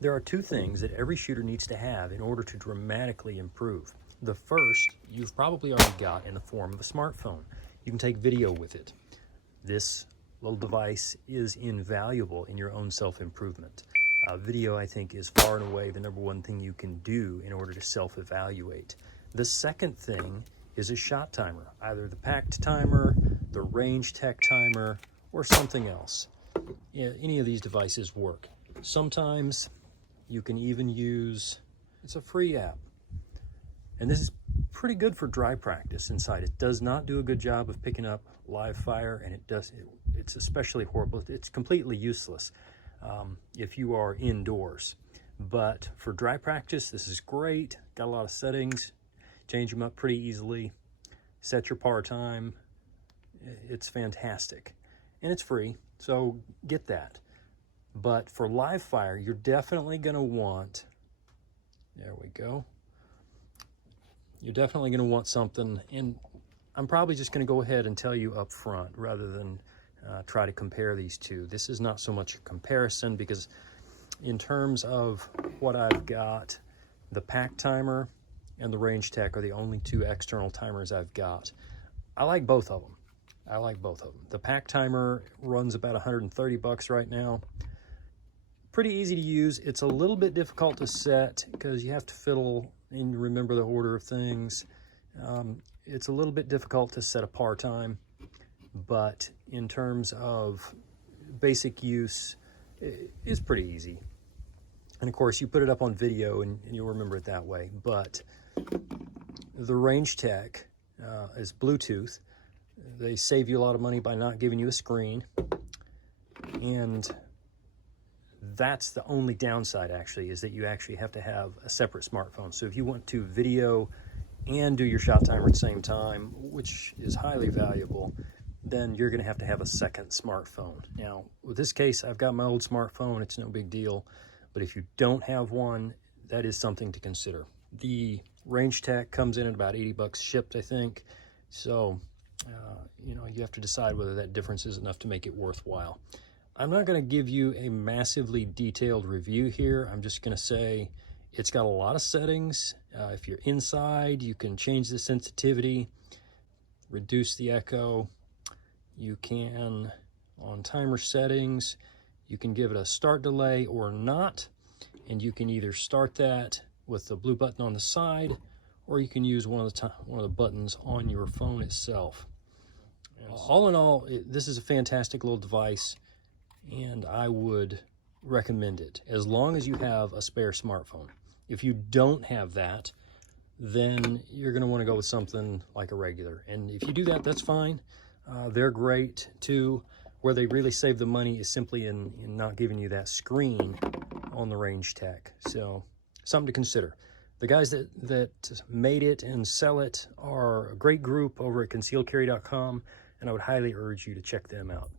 There are two things that every shooter needs to have in order to dramatically improve. The first, you've probably already got in the form of a smartphone. You can take video with it. This little device is invaluable in your own self-improvement. Video, I think, is far and away the number one thing you can do in order to self-evaluate. The second thing is a shot timer, either the Pact timer, the Rangetech timer, or something else. Any of these devices work. Sometimes you can even use, it's a free app. And this is pretty good for dry practice inside. It does not do a good job of picking up live fire, and it's especially horrible. It's completely useless if you are indoors. But for dry practice, this is great. Got a lot of settings. Change them up pretty easily. Set your par time. It's fantastic. And it's free, so get that. But for live fire, you're definitely going to want, there we go. You're definitely going to want something, and I'm probably just going to go ahead and tell you up front rather than try to compare these two. This is not so much a comparison because in terms of what I've got, the Pact timer and the Rangetech are the only two external timers I've got. I like both of them. The Pact timer runs about 130 bucks right now. Pretty easy to use. It's a little bit difficult to set because you have to fiddle and remember the order of things. It's a little bit difficult to set a par time, but in terms of basic use, it's pretty easy. And of course, you put it up on video and you'll remember it that way. But the Rangetech is Bluetooth. They save you a lot of money by not giving you a screen. And that's the only downside, actually, is that you actually have to have a separate smartphone. So if you want to video and do your shot timer at the same time, which is highly valuable, then you're going to have a second smartphone. Now, with this case, I've got my old smartphone. It's no big deal. But if you don't have one, that is something to consider. The Rangetech comes in at about 80 bucks shipped, I think. So, you have to decide whether that difference is enough to make it worthwhile. I'm not going to give you a massively detailed review here. I'm just going to say it's got a lot of settings. If you're inside, you can change the sensitivity, reduce the echo. You can, on timer settings, you can give it a start delay or not, and you can either start that with the blue button on the side, or you can use one of the buttons on your phone itself. All in all, this is a fantastic little device, and I would recommend it as long as you have a spare smartphone. If you don't have that, then you're going to want to go with something like a regular. And if you do that, that's fine. They're great too. Where they really save the money is simply in not giving you that screen on the Rangetech. So something to consider. The guys that made it and sell it are a great group over at concealedcarry.com, and I would highly urge you to check them out.